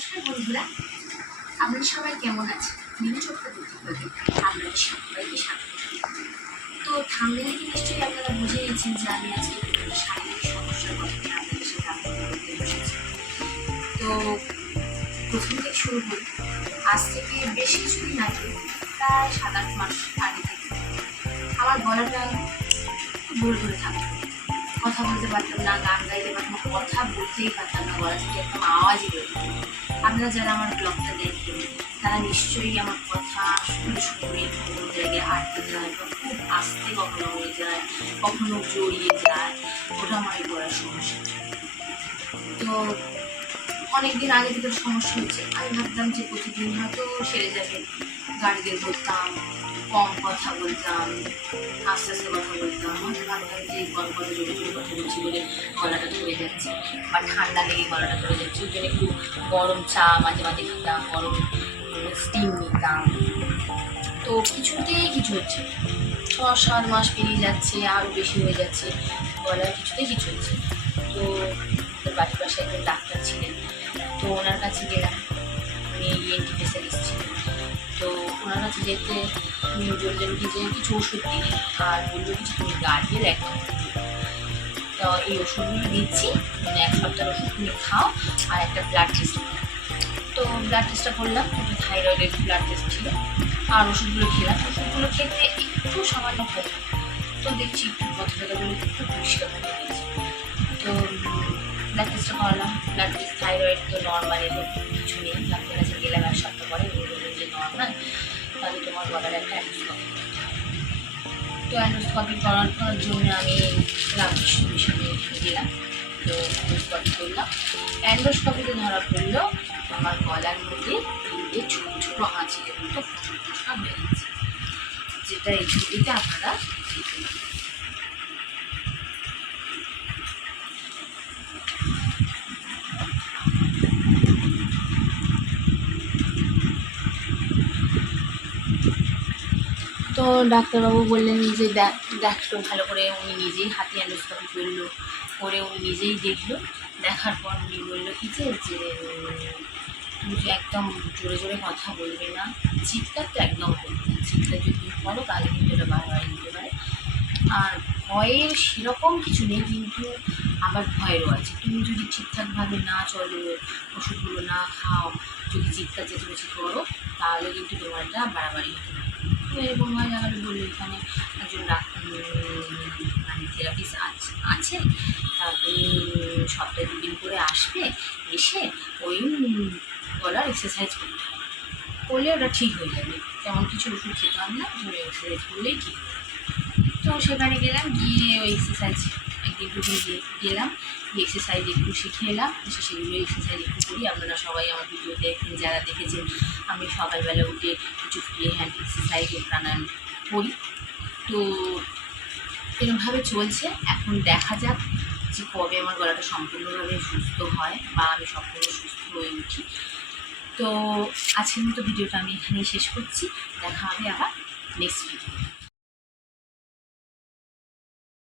নমস্কার বন্ধুরা, আপনারা সবাই কেমন আছেন? নিরচক্র বুদ্ধিপতি আপনাদের সবাইকে স্বাগত। তো থাম্বনেলে নিশ্চয়ই আপনারা বুঝে গেছেন যে আমি আজকে শারীরিক সমস্যার কথা আপনাদের সাথে আলোচনা করতে বসেছি। তো প্রথম থেকে শুরু করি। আজ থেকে বেশ কিছুদিন আগে, প্রায় 7-8 মাস আগে থেকে আমার গলাটা ভুল ধরে থাকতো। কথা বলতে পারতাম না, গান গাইতে পারতাম না, কথা বলতেই পারতাম না, গলা থেকে একদম আওয়াজই বেরোতো। আপনারা যারা আমার ব্লগটা দেখেন তারা নিশ্চয়ই আমার কথা শুনে শুনে কোনো জায়গায় আটকে যায় বা খুব আস্তে কখনো হয়ে যায়, কখনো জড়িয়ে যায়। ওটা আমার এই গলার সমস্যা। তো অনেকদিন আগে থেকে সমস্যা হচ্ছে। আমি ভাবতাম যে প্রতিদিন হয়তো সেরে যাবে, গাড়ি বের করতাম, কম কথা বলতাম, আস্তে আস্তে কথা বলতাম। হয়তো ভাবতাম যে কথা জোরে জোরে কথা বলছি বলে গলাটা ধরে যাচ্ছে, বা ঠান্ডা লেগে গলাটা ধরে যাচ্ছে। ওই জন্য একটু গরম চা মাঝে মাঝে খেতাম, গরম স্টিম নিতাম। তো কিছুতেই কিছু হচ্ছে, 6-7 মাস পেরিয়ে যাচ্ছে, আরও বেশি হয়ে যাচ্ছে, গলায় কিছুতেই কিছু হচ্ছে। তো বাড়ির পাশে একজন ডাক্তার ছিলেন, তো ওনার কাছে গেলাম। উনি ENT স্পেশালিস্ট ছিলেন। তো ওনার কাছে যেতে উনি বললেন কি যে কিছু ওষুধ দিলেন, আর বললো কিছু তুমি গার্গেল একদম। তো এই ওষুধগুলো দিচ্ছি, মানে 1 সপ্তাহের ওষুধ তুমি খাও, আর একটা ব্লাড টেস্ট। তো ব্লাড টেস্টটা করলাম, একটা থাইরয়েডের ব্লাড টেস্ট ছিল, আর ওষুধগুলো খেলাম। ওষুধগুলো খেতে একটু সামান্য কম, তো দেখছি একটু কথাগুলো একটু পরিষ্কার হয়ে গেছে। তো ব্লাড টেস্টটা করালাম। ব্লাড টেস্ট থাইরয়েড তো নর্মাল, এরকম কিছু নেই। ডাক্তার কাছে গেলাম 1 সপ্তাহ পরে, উনি বললেন যে নর্মাল, তাহলে তোমার গলার একটা অ্যান্ডোস্কপি। তো অ্যান্ডোস্কপি করানোর জন্য আমি রামকৃষ্ণ মিশনে গেলাম। তো অ্যান্ডোস্কপি করলাম। অ্যান্ডোস্কপিতে ধরা পড়লো আমার গলার মধ্যে 3টে ছোটো ছোটো আঁচিলের মতো ফোসকা হয়ে গেছে, যেটা এই ছবিতে আপনারা দেখতে পাবেন। তো ডাক্তারবাবু বললেন যে দেখলো ভালো করে। উনি নিজেই হাতে অ্যান্ডোস্কপি করলো, করে উনি নিজেই দেখলো। দেখার পর উনি বললো কি যে তুমি যে একদম জোরে জোরে কথা বলবে না, চিৎকার তো একদম করবে না। চিৎকার যদি তুমি করো তাহলে কিন্তু এটা বারবার দিতে পারে। আর ভয়ের সেরকম কিছু নেই, কিন্তু আবার ভয়েরও আছে। তুমি যদি ঠিকঠাকভাবে না চলো, ওষুধগুলো না খাও, যদি চিৎকার চেঁচামেচি করো, তাহলে কিন্তু তোমার এটা বাড়াবাড়ি হতে পারে। তো এরকম হয় জায়গাটা বললো এখানে একজন মানে থেরাপিস্ট আছে, তারপরে সপ্তাহে 2 দিন করে আসবে, এসে ওই গলার এক্সারসাইজ করতে হবে, করলে ওটা ঠিক হয়ে যাবে। তেমন কিছু ওষুধ খেতে হবে না, তুমি এক্সারসাইজ করলেই ঠিক হবে। তো সেখানে গেলাম, গিয়ে ওই এক্সারসাইজ 1-2 দিন গেলাম, গিয়ে এক্সারসাইজ একটু শিখে এলাম। এসে সেগুলো এক্সারসাইজ একটু করি। আপনারা সবাই আমার ভিডিও দেখেন, যারা দেখেছেন আমি সকালবেলা উঠে কিছু ফ্রি হ্যান্ড এক্সারসাইজ ও প্রাণায়াম করি। তো এরকমভাবে চলছে। এখন দেখা যাক যে কবে আমার গলাটা সম্পূর্ণভাবে সুস্থ হয় বা আমি সম্পূর্ণ সুস্থ হয়ে উঠি। তো আজকের মতো ভিডিওটা আমি এখানেই শেষ করছি। দেখা হবে আবার নেক্সট ভিডিও।